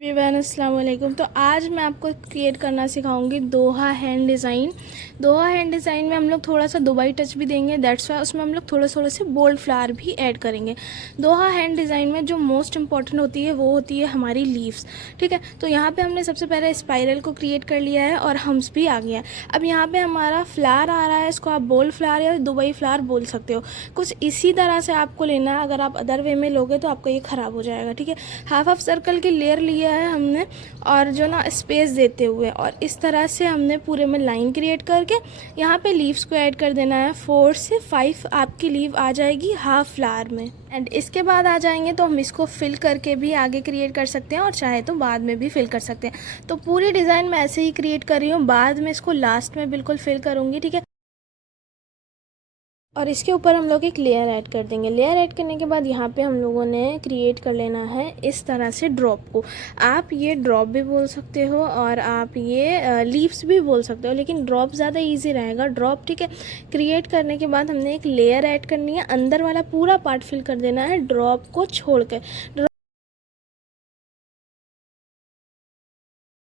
Everyone अस्सलाम वालेकुम। तो आज मैं आपको क्रिएट करना सिखाऊंगी दोहा हैंड डिज़ाइन। दोहा हैंड डिज़ाइन में हम लोग थोड़ा सा दुबई टच भी देंगे, दैट्स वाई उसमें हम लोग थोड़े थोड़े से बोल्ड फ्लावर भी ऐड करेंगे। दोहा हैंड डिज़ाइन में जो मोस्ट इंपॉर्टेंट होती है वो होती है हमारी लीव्स। ठीक है, तो यहाँ पे हमने सबसे पहले स्पाइरल को क्रिएट कर लिया है और हम्स भी आ गया है। अब यहाँ पे हमारा फ्लावर आ रहा है, इसको आप बोल्ड फ्लावर या दुबई फ्लावर बोल सकते हो। कुछ इसी तरह से आपको लेना है, अगर आप अदर वे में लोगे तो आपका ये ख़राब हो जाएगा। ठीक है, हाफ हाफ सर्कल की लेयर लिया है हमने और जो ना स्पेस देते हुए, और इस तरह से हमने पूरे में लाइन क्रिएट करके यहाँ पे लीव्स को ऐड कर देना है। 4 से 5 आपकी लीव आ जाएगी हाफ फ्लावर में। एंड इसके बाद आ जाएंगे तो हम इसको फिल करके भी आगे क्रिएट कर सकते हैं और चाहे तो बाद में भी फिल कर सकते हैं। तो पूरी डिज़ाइन मैं ऐसे ही क्रिएट कर रही हूँ, बाद में इसको लास्ट में बिल्कुल फिल करूँगी। ठीक है, और इसके ऊपर हम लोग एक लेयर ऐड कर देंगे। लेयर ऐड करने के बाद यहाँ पे हम लोगों ने क्रिएट कर लेना है इस तरह से ड्रॉप को। आप ये ड्रॉप भी बोल सकते हो और आप ये लीव्स भी बोल सकते हो, लेकिन ड्रॉप ज़्यादा इजी रहेगा। ड्रॉप, ठीक है। क्रिएट करने के बाद हमने एक लेयर ऐड करनी है, अंदर वाला पूरा पार्ट फिल कर देना है ड्रॉप को छोड़ कर।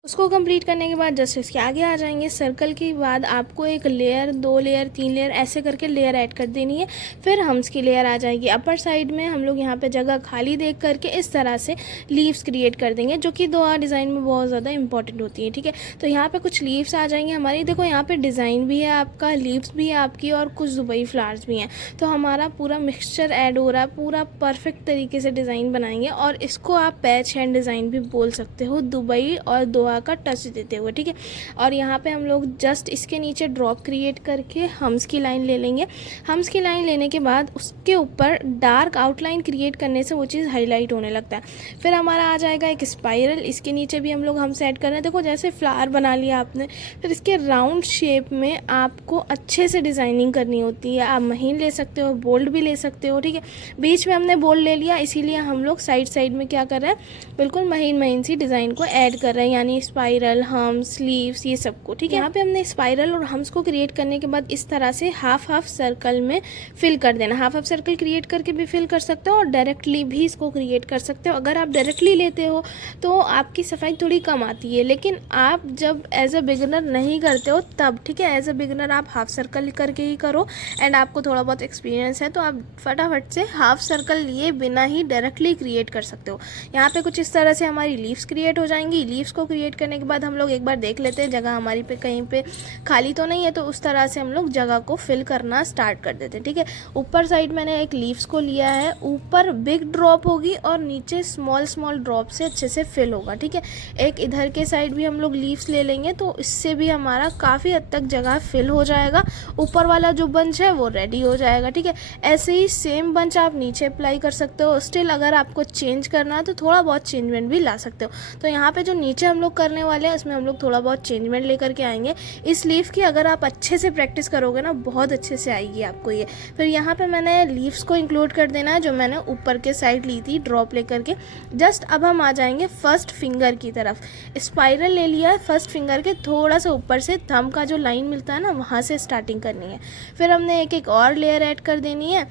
उसको कंप्लीट करने के बाद जस्ट इसके आगे आ जाएंगे। सर्कल के बाद आपको एक लेयर, 2 लेयर, 3 लेयर ऐसे करके लेयर ऐड कर देनी है। फिर हम्स की लेयर आ जाएगी। अपर साइड में हम लोग यहाँ पे जगह खाली देख करके इस तरह से लीव्स क्रिएट कर देंगे, जो कि दोहा डिज़ाइन में बहुत ज़्यादा इंपॉर्टेंट होती है। ठीक है, तो यहाँ पे कुछ लीव्स आ जाएंगे हमारी। देखो यहाँ पे डिज़ाइन भी है आपका, लीव्स भी है आपकी, और कुछ दुबई फ्लावर्स भी हैं। तो हमारा पूरा मिक्सचर ऐड हो रहा है, पूरा परफेक्ट तरीके से डिज़ाइन बनाएंगे। और इसको आप पैच हैंड डिज़ाइन भी बोल सकते हो, दुबई और दोहा का टच देते हुए। ठीक है, और यहाँ पे हम लोग जस्ट इसके नीचे ड्रॉप क्रिएट करके हम्स की लाइन ले लेंगे। हम्स की लाइन लेने के बाद उसके ऊपर डार्क आउटलाइन क्रिएट करने से वो चीज़ हाईलाइट होने लगता है। फिर हमारा आ जाएगा एक स्पाइरल, इसके नीचे भी हम लोग हम्स ऐड कर रहे हैं। देखो जैसे फ्लावर बना लिया आपने, फिर इसके राउंड शेप में आपको अच्छे से डिज़ाइनिंग करनी होती है। आप महीन ले सकते हो, बोल्ड भी ले सकते हो। ठीक है, बीच में हमने बोल्ड ले लिया, इसीलिए हम लोग साइड साइड में क्या कर रहे हैं, बिल्कुल महीन महीन सी डिज़ाइन को ऐड कर रहे हैं, यानी स्पाइरल, हम्स, स्लीव्स, ये सब को। ठीक है, यहाँ पे हमने स्पाइरल और हम्स को क्रिएट करने के बाद इस तरह से हाफ हाफ सर्कल में फिल कर देना। हाफ हाफ सर्कल क्रिएट करके भी फिल कर सकते हो और डायरेक्टली भी इसको क्रिएट कर सकते हो। अगर आप डायरेक्टली लेते हो तो आपकी सफाई थोड़ी कम आती है, लेकिन आप जब एज अ बिगिनर नहीं करते हो तब, ठीक है, एज अ बिगिनर आप हाफ सर्कल करके ही करो। एंड आपको थोड़ा बहुत एक्सपीरियंस है तो आप फटाफट से हाफ सर्कल लिए बिना ही डायरेक्टली क्रिएट कर सकते हो। यहाँ पे कुछ इस तरह से हमारी लीव्स क्रिएट हो जाएंगी। लीव्स को क्रिएट करने के बाद हम लोग एक बार देख लेते हैं जगह हमारी पे कहीं पे खाली तो नहीं है, तो उस तरह से हम लोग जगह को फिल करना स्टार्ट कर देते हैं। ठीक है, ऊपर साइड मैंने एक लीव्स को लिया है, ऊपर बिग ड्रॉप होगी और नीचे स्मॉल स्मॉल ड्रॉप से अच्छे से फिल होगा। ठीक है, एक इधर के साइड भी हम लोग लीव्स ले लेंगे, तो इससे भी हमारा काफ़ी हद तक जगह फिल हो जाएगा। ऊपर वाला जो बंच है वो रेडी हो जाएगा। ठीक है, ऐसे ही सेम बंच आप नीचे अप्लाई कर सकते हो। स्टिल अगर आपको चेंज करना है तो थोड़ा बहुत चेंजमेंट भी ला सकते हो। तो यहाँ पे जो नीचे हम लोग करने वाले हैं इसमें हम लोग थोड़ा बहुत चेंजमेंट लेकर के आएंगे। इस लीफ की अगर आप अच्छे से प्रैक्टिस करोगे ना, बहुत अच्छे से आएगी आपको ये। फिर यहाँ पे मैंने लीव्स को इंक्लूड कर देना है, जो मैंने ऊपर के साइड ली थी ड्रॉप लेकर के। जस्ट अब हम आ जाएंगे फर्स्ट फिंगर की तरफ। स्पाइरल ले लिया है, फर्स्ट फिंगर के थोड़ा सा ऊपर से थंब का जो लाइन मिलता है ना, वहाँ से स्टार्टिंग करनी है। फिर हमने एक एक और लेयर ऐड कर देनी है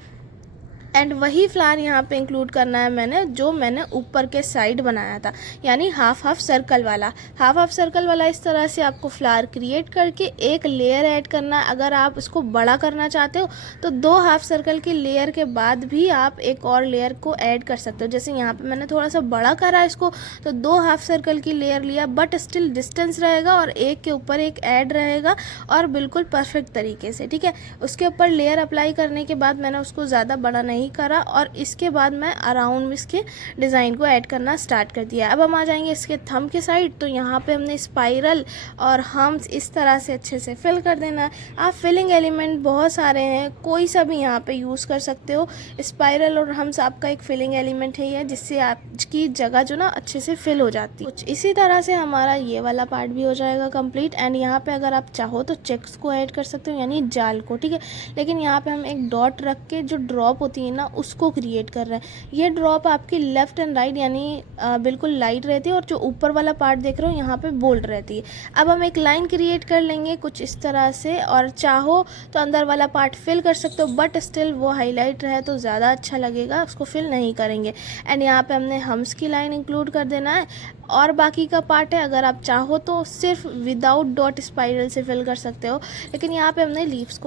एंड वही फ्लावर यहाँ पे इंक्लूड करना है मैंने, जो मैंने ऊपर के साइड बनाया था, यानी हाफ हाफ सर्कल वाला। हाफ हाफ सर्कल वाला इस तरह से आपको फ्लावर क्रिएट करके एक लेयर ऐड करना है। अगर आप इसको बड़ा करना चाहते हो तो 2 हाफ सर्कल की लेयर के बाद भी आप एक और लेयर को ऐड कर सकते हो। जैसे यहाँ पे मैंने थोड़ा सा बड़ा करा इसको, तो 2 हाफ सर्कल की लेयर लिया, बट स्टिल डिस्टेंस रहेगा और एक के ऊपर एक ऐड रहेगा और बिल्कुल परफेक्ट तरीके से। ठीक है, उसके ऊपर लेयर अप्लाई करने के बाद मैंने उसको ज़्यादा बड़ा नहीं करा और इसके बाद मैं अराउंड इसके डिज़ाइन को ऐड करना स्टार्ट कर दिया। अब हम आ जाएंगे इसके थंब के साइड। तो यहाँ पे हमने स्पाइरल और हम्स इस तरह से अच्छे से फिल कर देना है। आप फिलिंग एलिमेंट बहुत सारे हैं, कोई सा भी यहाँ पे यूज़ कर सकते हो। स्पाइरल और हम्स आपका एक फिलिंग एलिमेंट है, जिससे आपकी जगह जो ना अच्छे से फिल हो जाती है। कुछ इसी तरह से हमारा ये वाला पार्ट भी हो जाएगा कंप्लीट। एंड यहाँ पे अगर आप चाहो तो चेक्स को ऐड कर सकते हो, यानी जाल को। ठीक है, लेकिन यहाँ पे हम एक डॉट रख के जो ड्रॉप होती है ना, उसको क्रिएट कर रहे हैं। ये ड्रॉप आपकी लेफ्ट एंड राइट यानी बिल्कुल लाइट रहती है, और जो ऊपर वाला पार्ट देख रहे हो यहाँ पे बोल्ड रहती है। अब हम एक लाइन क्रिएट कर लेंगे कुछ इस तरह से, और चाहो तो अंदर वाला पार्ट फिल कर सकते हो, बट स्टिल वो हाईलाइट रहे तो ज़्यादा अच्छा लगेगा, उसको फिल नहीं करेंगे। एंड यहाँ पे हमने हम्स की लाइन इंक्लूड कर देना है। और बाकी का पार्ट है अगर आप चाहो तो सिर्फ विदाउट डॉट स्पाइरल से फिल कर सकते हो, लेकिन यहाँ पे हमने लीव्स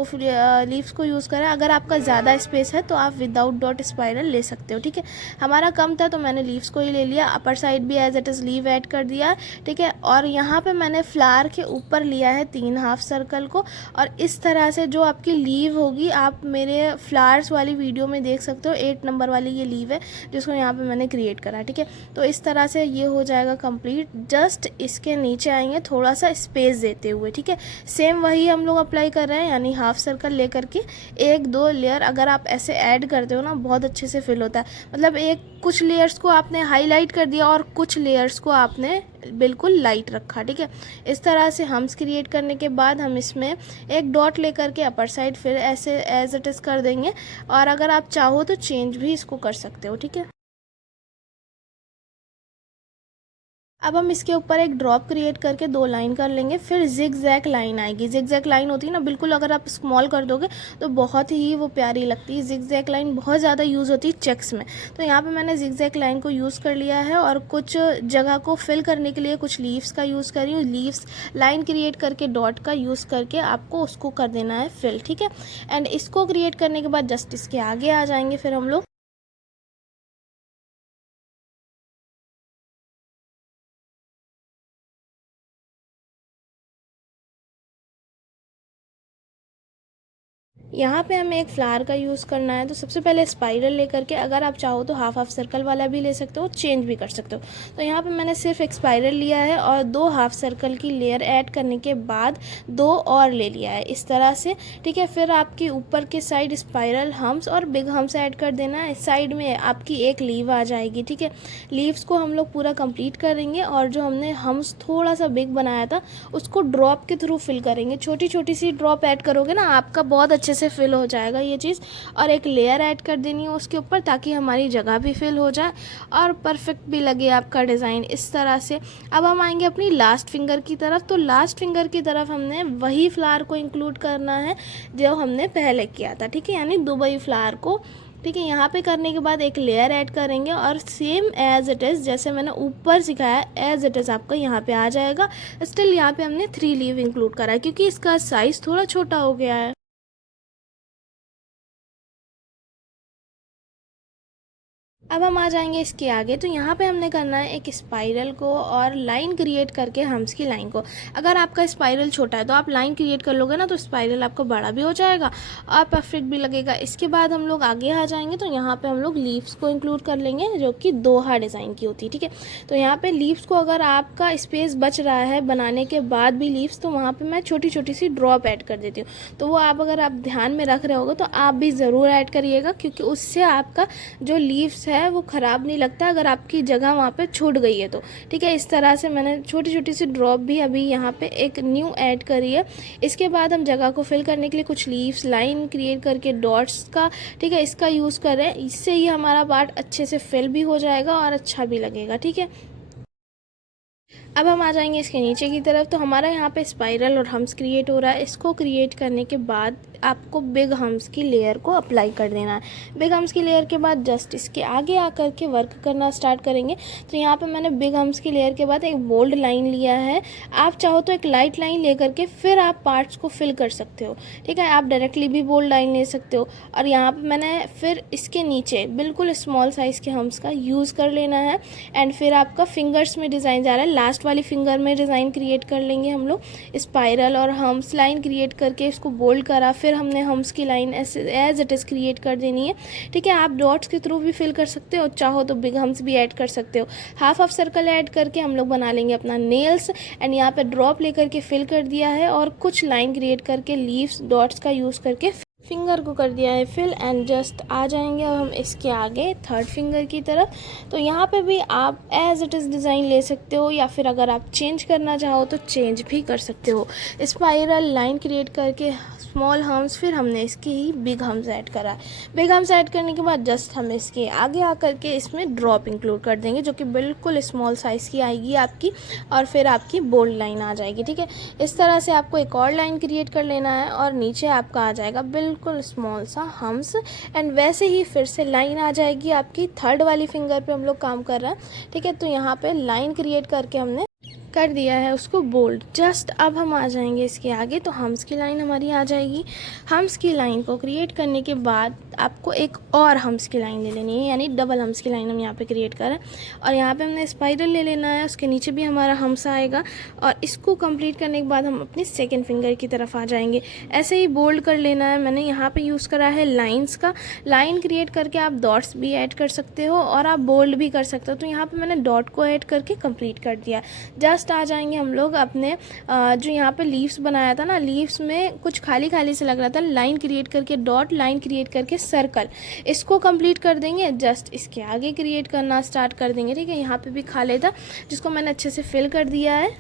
को यूज़ करा है। अगर आपका ज़्यादा स्पेस है तो आप विदाउट डॉट स्पाइरल ले सकते हो, ठीक है। हमारा कम था तो मैंने लीव्स को ही ले लिया, अपर साइड भी as it is leave add कर दिया, ठीक है। और यहाँ पे मैंने फ्लावर के ऊपर लिया है 3 हाफ सर्कल को, और इस तरह से जो आपकी लीव होगी, आप मेरे फ्लावर्स वाली वीडियो में देख सकते हो 8 नंबर वाली ये लीव है जिसको यहाँ पे मैंने क्रिएट करा, ठीक है। तो इस तरह से ये हो जाएगा कंप्लीट। जस्ट इसके नीचे आएंगे थोड़ा सा स्पेस देते हुए, ठीक है। सेम वही हम लोग अप्लाई कर रहे हैं, यानी हाफ सर्कल लेकर के 1-2 लेयर अगर आप ऐसे ऐड करते हो ना, बहुत अच्छे से फिल होता है। मतलब कुछ लेयर्स को आपने हाईलाइट कर दिया और कुछ लेयर्स को आपने बिल्कुल लाइट रखा, ठीक है। इस तरह से हम्स क्रिएट करने के बाद हम इसमें एक डॉट लेकर के अपर साइड फिर ऐसे एज इट इज़ कर देंगे, और अगर आप चाहो तो चेंज भी इसको कर सकते हो, ठीक है। अब हम इसके ऊपर एक ड्रॉप क्रिएट करके 2 लाइन कर लेंगे, फिर जिग जैग लाइन आएगी। जिग जैग लाइन होती है ना, बिल्कुल अगर आप स्मॉल कर दोगे तो बहुत ही वो प्यारी लगती है। जिग जैग लाइन बहुत ज़्यादा यूज़ होती है चेक्स में, तो यहाँ पे मैंने जिग जैग लाइन को यूज़ कर लिया है, और कुछ जगह को फिल करने के लिए कुछ लीव्स का यूज़ कर रही हूँ। लीव्स लाइन क्रिएट करके डॉट का यूज़ करके आपको उसको कर देना है फिल, ठीक है। एंड इसको क्रिएट करने के बाद जस्ट इसके आगे आ जाएंगे फिर हम लोग। यहाँ पे हमें एक फ्लावर का यूज़ करना है, तो सबसे पहले स्पाइरल लेकर के, अगर आप चाहो तो हाफ हाफ सर्कल वाला भी ले सकते हो, चेंज भी कर सकते हो। तो यहाँ पे मैंने सिर्फ एक स्पाइरल लिया है और 2 हाफ सर्कल की लेयर ऐड करने के बाद 2 और ले लिया है इस तरह से, ठीक है। फिर आपकी ऊपर के साइड स्पाइरल हम्स और बिग हम्स ऐड कर देना है। साइड में आपकी एक लीव आ जाएगी, ठीक है। लीव्स को हम लोग पूरा कंप्लीट करेंगे, और जो हमने हम्स थोड़ा सा बिग बनाया था उसको ड्रॉप के थ्रू फिल करेंगे। छोटी छोटी सी ड्रॉप ऐड करोगे ना, आपका बहुत अच्छे से फिल हो जाएगा ये चीज़। और एक लेयर ऐड कर देनी है उसके ऊपर, ताकि हमारी जगह भी फिल हो जाए और परफेक्ट भी लगे आपका डिज़ाइन इस तरह से। अब हम आएंगे अपनी लास्ट फिंगर की तरफ। तो लास्ट फिंगर की तरफ हमने वही फ्लावर को इंक्लूड करना है जो हमने पहले किया था, ठीक है, यानी दुबई फ्लावर को, ठीक है। यहाँ पे करने के बाद एक लेयर ऐड करेंगे, और सेम एज इट इज़ जैसे मैंने ऊपर सिखाया एज इट इज़ आपका यहाँ पे आ जाएगा। स्टिल यहाँ पे हमने 3 लीव इंक्लूड करा है क्योंकि इसका साइज़ थोड़ा छोटा हो गया है। अब हम आ जाएंगे इसके आगे। तो यहाँ पे हमने करना है एक स्पाइरल को और लाइन क्रिएट करके हम्स की लाइन को। अगर आपका स्पाइरल छोटा है तो आप लाइन क्रिएट कर लोगे ना, तो स्पाइरल आपका बड़ा भी हो जाएगा और परफेक्ट भी लगेगा। इसके बाद हम लोग आगे आ जाएंगे, तो यहाँ पे हम लोग लीव्स को इंक्लूड कर लेंगे जो कि दोहा डिज़ाइन की होती है, ठीक है। तो यहाँ पे लीव्स को, अगर आपका स्पेस बच रहा है बनाने के बाद भी लीव्स, तो वहाँ पर मैं छोटी छोटी सी ड्रॉप ऐड कर देती हूँ। तो वो आप अगर आप ध्यान में रख रहे होगे तो आप भी ज़रूर ऐड करिएगा, क्योंकि उससे आपका जो लीव्स है वो ख़राब नहीं लगता अगर आपकी जगह वहाँ पे छूट गई है तो, ठीक है। इस तरह से मैंने छोटी छोटी सी ड्रॉप भी अभी यहाँ पे एक न्यू ऐड करी है। इसके बाद हम जगह को फिल करने के लिए कुछ लीव्स लाइन क्रिएट करके डॉट्स का, ठीक है, इसका यूज़ कर रहे हैं। इससे ही हमारा पार्ट अच्छे से फिल भी हो जाएगा और अच्छा भी लगेगा, ठीक है। अब हम आ जाएंगे इसके नीचे की तरफ। तो हमारा यहाँ पे स्पाइरल और हम्स क्रिएट हो रहा है। इसको क्रिएट करने के बाद आपको बिग हम्स की लेयर को अप्लाई कर देना है। बिग हम्स की लेयर के बाद जस्ट इसके आगे आकर के वर्क करना स्टार्ट करेंगे। तो यहाँ पे मैंने बिग हम्स की लेयर के बाद एक बोल्ड लाइन लिया है। आप चाहो तो एक लाइट लाइन ले करके फिर आप पार्ट्स को फिल कर सकते हो, ठीक है। आप डायरेक्टली भी बोल्ड लाइन ले सकते हो। और यहाँ पर मैंने फिर इसके नीचे बिल्कुल स्मॉल साइज़ के हम्स का यूज़ कर लेना है। एंड फिर आपका फिंगर्स में डिज़ाइन जा रहा है, लास्ट वाली फिंगर में डिज़ाइन क्रिएट कर लेंगे हम लोग। स्पाइरल और हम्स लाइन क्रिएट करके इसको बोल्ड करा, फिर हमने हम्स की लाइन ऐसे एज इट इज़ क्रिएट कर देनी है, ठीक है। आप डॉट्स के थ्रू भी फिल कर सकते हो, चाहो तो बिग हम्स भी ऐड कर सकते हो। हाफ हाफ सर्कल ऐड करके हम लोग बना लेंगे अपना नेल्स। एंड यहाँ पे ड्रॉप लेकर के फिल कर दिया है, और कुछ लाइन क्रिएट करके लीव्स डॉट्स का यूज़ करके फिंगर को कर दिया है फिल। एंड जस्ट आ जाएंगे अब हम इसके आगे थर्ड फिंगर की तरफ। तो यहाँ पे भी आप एज इट इज़ डिज़ाइन ले सकते हो, या फिर अगर आप चेंज करना चाहो तो चेंज भी कर सकते हो। स्पाइरल लाइन क्रिएट करके स्मॉल हम्स, फिर हमने इसकी ही बिग हम्स ऐड करा है। बिग हम्स ऐड करने के बाद जस्ट हम इसके आगे आकर के इसमें ड्रॉप इंक्लूड कर देंगे, जो कि बिल्कुल स्मॉल साइज़ की आएगी आपकी, और फिर आपकी बोल्ड लाइन आ जाएगी, ठीक है। इस तरह से आपको एक और लाइन क्रिएट कर लेना है, और नीचे आपका आ जाएगा बिल्कुल बिल्कुल स्मॉल सा हम्स। एंड वैसे ही फिर से लाइन आ जाएगी आपकी, थर्ड वाली फिंगर पे हम लोग काम कर रहे हैं, ठीक है। तो यहाँ पे लाइन क्रिएट करके हमने कर दिया है उसको बोल्ड। जस्ट अब हम आ जाएंगे इसके आगे, तो हम्स की लाइन हमारी आ जाएगी। हम्स की लाइन को क्रिएट करने के बाद आपको एक और हम्स की लाइन ले लेनी है, यानी डबल हम्स की लाइन हम यहाँ पे क्रिएट कर रहे हैं। और यहाँ पे हमने स्पाइरल ले लेना है, उसके नीचे भी हमारा हम्स आएगा। और इसको कंप्लीट करने के बाद हम अपनी सेकेंड फिंगर की तरफ आ जाएंगे। ऐसे ही बोल्ड कर लेना है। मैंने यहाँ पे यूज़ करा है लाइन्स का। लाइन क्रिएट करके आप डॉट्स भी ऐड कर सकते हो और आप बोल्ड भी कर सकते हो। तो यहाँ पर मैंने डॉट को ऐड करके कंप्लीट कर दिया। जस्ट आ जाएंगे हम लोग अपने जो यहाँ पे लीव्स बनाया था ना, लीव्स में कुछ खाली खाली से लग रहा था, लाइन क्रिएट करके डॉट, लाइन क्रिएट करके सर्कल, इसको कंप्लीट कर देंगे। जस्ट इसके आगे क्रिएट करना स्टार्ट कर देंगे, ठीक है। यहाँ पे भी खाली था जिसको मैंने अच्छे से फिल कर दिया है।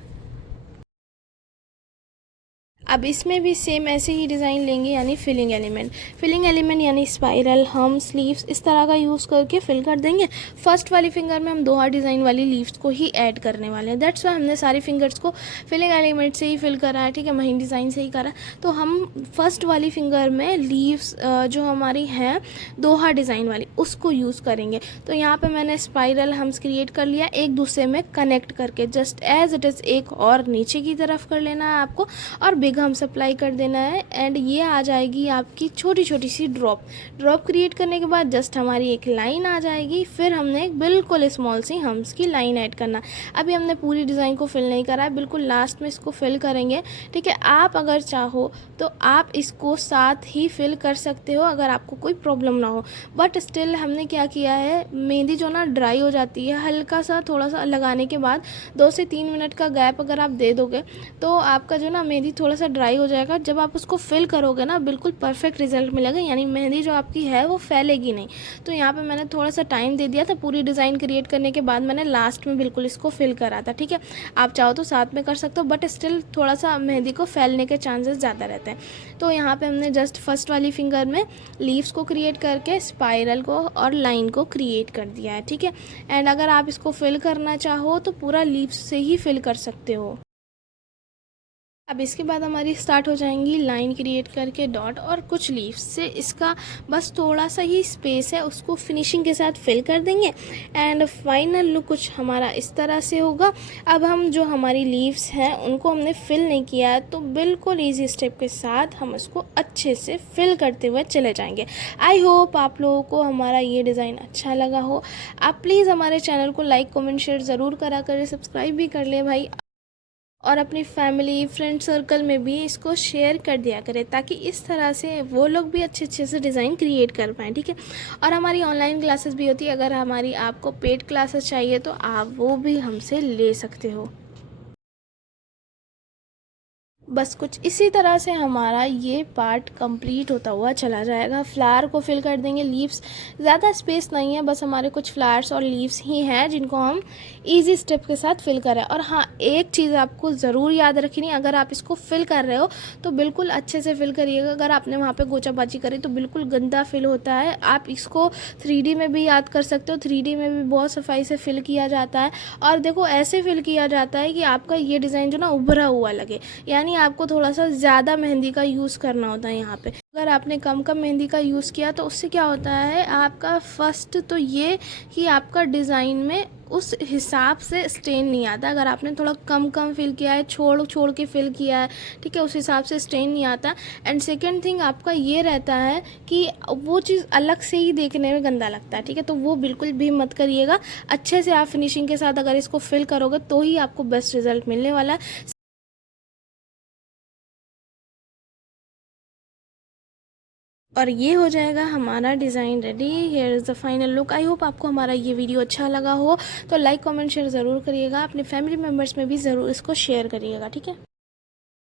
अब इसमें भी सेम ऐसे ही डिज़ाइन लेंगे, यानी फिलिंग एलिमेंट। फिलिंग एलिमेंट यानी स्पाइरल, हम्स, लीव्स इस तरह का यूज़ करके फिल कर देंगे। फर्स्ट वाली फिंगर में हम दोहा डिज़ाइन वाली लीव्स को ही ऐड करने वाले हैं। दैट्स वाई हमने सारी फिंगर्स को फिलिंग एलिमेंट से ही फिल करा है, ठीक है, महीन डिज़ाइन से ही करा। तो हम फर्स्ट वाली फिंगर में लीव्स जो हमारी हैं दोहा डिज़ाइन वाली, उसको यूज़ करेंगे। तो यहाँ पर मैंने स्पाइरल हम्स क्रिएट कर लिया एक दूसरे में कनेक्ट करके, जस्ट एज इट इज़ एक और नीचे की तरफ कर लेना है आपको, और बिग हम सप्लाई कर देना है। एंड ये आ जाएगी आपकी छोटी छोटी सी ड्रॉप क्रिएट करने के बाद जस्ट हमारी एक लाइन आ जाएगी। फिर हमने एक बिल्कुल स्मॉल सी हम्स की लाइन ऐड करना। अभी हमने पूरी डिज़ाइन को फिल नहीं करा है, बिल्कुल लास्ट में इसको फिल करेंगे, ठीक है। आप अगर चाहो तो आप इसको साथ ही फिल कर सकते हो अगर आपको कोई प्रॉब्लम ना हो। बट स्टिल हमने क्या किया है, मेहंदी जो ना ड्राई हो जाती है, हल्का सा थोड़ा सा लगाने के बाद 2 से 3 मिनट का गैप अगर आप दे दोगे तो आपका जो ना मेहंदी थोड़ा सा ड्राई हो जाएगा। जब आप उसको फिल करोगे ना बिल्कुल परफेक्ट रिजल्ट मिलेगा, यानी मेहंदी जो आपकी है वो फैलेगी नहीं। तो यहाँ पे मैंने थोड़ा सा टाइम दे दिया था, पूरी डिज़ाइन क्रिएट करने के बाद मैंने लास्ट में बिल्कुल इसको फिल करा था, ठीक है। आप चाहो तो साथ में कर सकते हो, बट स्टिल थोड़ा सा मेहंदी को फैलने के चांसेस ज़्यादा रहते हैं। तो यहाँ पे हमने जस्ट फर्स्ट वाली फिंगर में लीव्स को क्रिएट करके स्पाइरल को और लाइन को क्रिएट कर दिया है, ठीक है। एंड अगर आप इसको फिल करना चाहो तो पूरा लीव्स से ही फिल कर सकते हो। अब इसके बाद हमारी स्टार्ट हो जाएंगी लाइन क्रिएट करके डॉट, और कुछ लीव्स से इसका बस थोड़ा सा ही स्पेस है उसको फिनिशिंग के साथ फिल कर देंगे। एंड फाइनल लुक कुछ हमारा इस तरह से होगा। अब हम जो हमारी लीव्स हैं उनको हमने फिल नहीं किया है, तो बिल्कुल ईजी स्टेप के साथ हम इसको अच्छे से फिल करते हुए चले जाएंगे। आई होप आप लोगों को हमारा ये डिज़ाइन अच्छा लगा हो। आप प्लीज़ हमारे चैनल को लाइक कमेंट शेयर ज़रूर करा करें, सब्सक्राइब भी कर लें भाई, और अपनी फैमिली फ्रेंड सर्कल में भी इसको शेयर कर दिया करें, ताकि इस तरह से वो लोग भी अच्छे अच्छे से डिज़ाइन क्रिएट कर पाएँ, ठीक है। और हमारी ऑनलाइन क्लासेस भी होती है, अगर हमारी आपको पेड क्लासेस चाहिए तो आप वो भी हमसे ले सकते हो। बस कुछ इसी तरह से हमारा ये पार्ट कंप्लीट होता हुआ चला जाएगा। फ्लावर को फिल कर देंगे, लीव्स ज़्यादा स्पेस नहीं है, बस हमारे कुछ फ्लावर्स और लीव्स ही हैं जिनको हम इजी स्टेप के साथ फिल करें। और हाँ, एक चीज़ आपको ज़रूर याद रखनी, अगर आप इसको फिल कर रहे हो तो बिल्कुल अच्छे से फिल करिएगा। अगर आपने वहाँ पर गोचाबाजी करी तो बिल्कुल गंदा फिल होता है। आप इसको 3D में भी याद कर सकते हो, 3D में भी बहुत सफाई से फिल किया जाता है। और देखो ऐसे फिल किया जाता है कि आपका ये डिज़ाइन जो ना उभरा हुआ लगे, यानी आपको थोड़ा सा ज़्यादा मेहंदी का यूज़ करना होता है यहाँ पे। अगर आपने कम मेहंदी का यूज़ किया तो उससे क्या होता है, आपका फर्स्ट तो ये कि आपका डिज़ाइन में उस हिसाब से स्टेन नहीं आता। अगर आपने थोड़ा कम फिल किया है, छोड़ छोड़ के फिल किया है, ठीक है, उस हिसाब से स्टेन नहीं आता। एंड सेकंड थिंग आपका ये रहता है कि वो चीज़ अलग से ही देखने में गंदा लगता है, ठीक है। तो वो बिल्कुल भी मत करिएगा। अच्छे से आप फिनिशिंग के साथ अगर इसको फिल करोगे तो ही आपको बेस्ट रिजल्ट मिलने वाला है। और ये हो जाएगा हमारा design ready. Here is the final look. I hope आपको हमारा ये वीडियो अच्छा लगा हो, तो लाइक कमेंट शेयर ज़रूर करिएगा। अपने फैमिली मेम्बर्स में भी ज़रूर इसको शेयर करिएगा, ठीक है।